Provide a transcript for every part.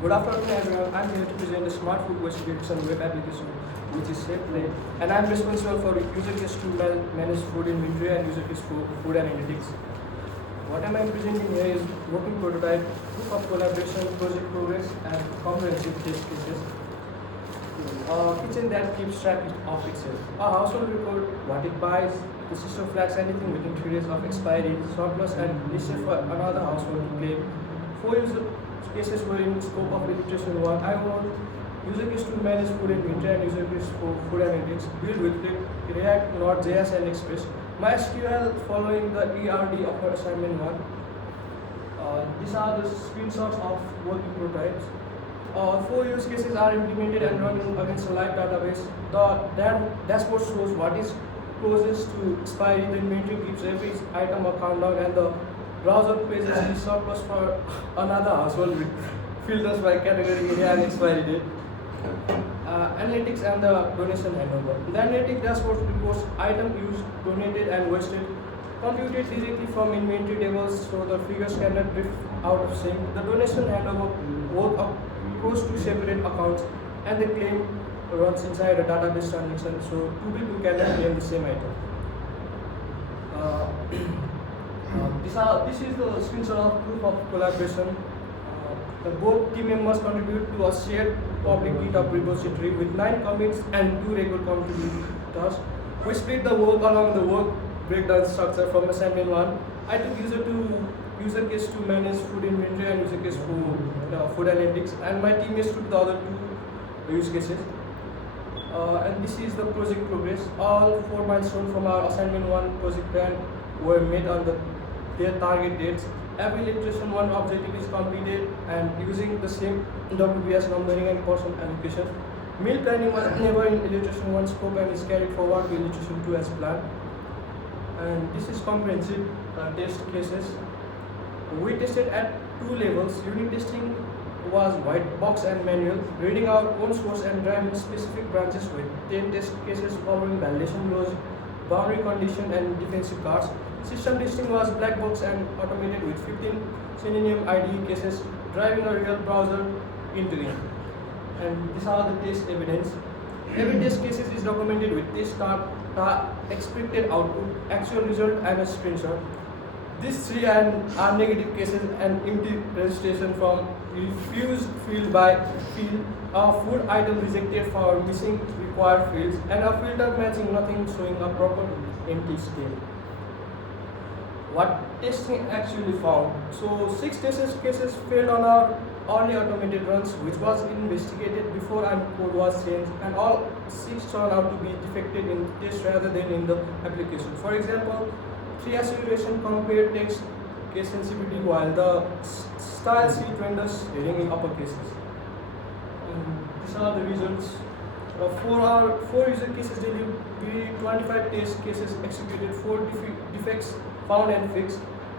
Good afternoon everyone, I'm here to present the smart food waste detection web application which is saveplate, and I'm responsible for user case to manage food inventory and user case for food analytics. What am I presenting here is working prototype, proof of collaboration, project progress and comprehensive test cases. Kitchen that keeps track of itself. A household record what it buys, the system flags anything within 3 days of expiry, surplus and listed for another household to claim. 4 user cases were in scope of illustration 1. I want user case to manage food inventory and user case for food analytics, build with React, Node.js and Express. MySQL following the ERD of assignment 1. These are the screenshots of working prototypes. 4 use cases are implemented and running against a live database. The dashboard shows what is closest to expiry. The inventory gives every item a countdown, and the browser pages the surplus for another household with filters by category area and expiry date. Analytics and the donation handover. The analytics dashboard reports item used, donated, and wasted, computed directly from inventory tables so the figures cannot drift out of sync. The donation handover work goes to separate accounts, and the claim runs inside a database transaction so two people cannot claim the same item. This is the screenshot of proof of collaboration. Both team members contribute to a shared public GitHub repository with 9 commits and 2 regular contributors. We split the work along the work breakdown structure from assignment 1. I took user case to manage food inventory and user case for food analytics, and my teammates took the other 2 use cases. And this is the project progress. All 4 milestones from our assignment 1 project plan were met on their target dates. Every iteration 1 objective is completed and using the same WBS numbering and person allocation. Meal planning was never in iteration 1 scope and is carried forward to iteration 2 as planned. And this is comprehensive test cases. We tested at 2 levels. Unit testing was white box and manual, reading our own source and driving specific branches with 10 test cases following validation logic, boundary condition and defensive cards. System testing was black box and automated with 15 Selenium IDE cases, driving a real browser into it. And these are the test evidence. Every test case is documented with test start, expected output, actual result and a screenshot. These 3 are negative cases: and empty registration from refused field by field, a food item rejected for missing required fields, and a filter matching nothing showing a proper empty scale. What testing actually found? So 6 test cases failed on our early automated runs, which was investigated before our code was changed, and all 6 turned out to be defective in test rather than in the application. For example, 3 acceleration compared text case sensitivity while the style sheet renders heading in upper cases. These are the results. 4 user cases delivered, 25 test cases executed, 4 defects found and fixed,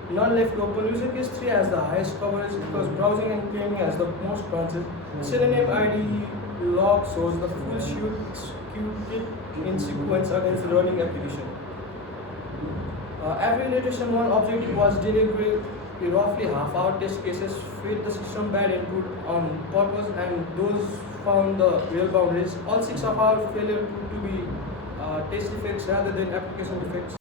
none left open. User case 3 has the highest coverage because browsing and claiming has the most branches. Selenium IDE log shows the full shoot executed in sequence against the running application. Every iteration 1 objective was delivered. Roughly half our test cases fit the system bad input on purpose, and those found the real boundaries. All 6 of our failure to be test defects rather than application defects.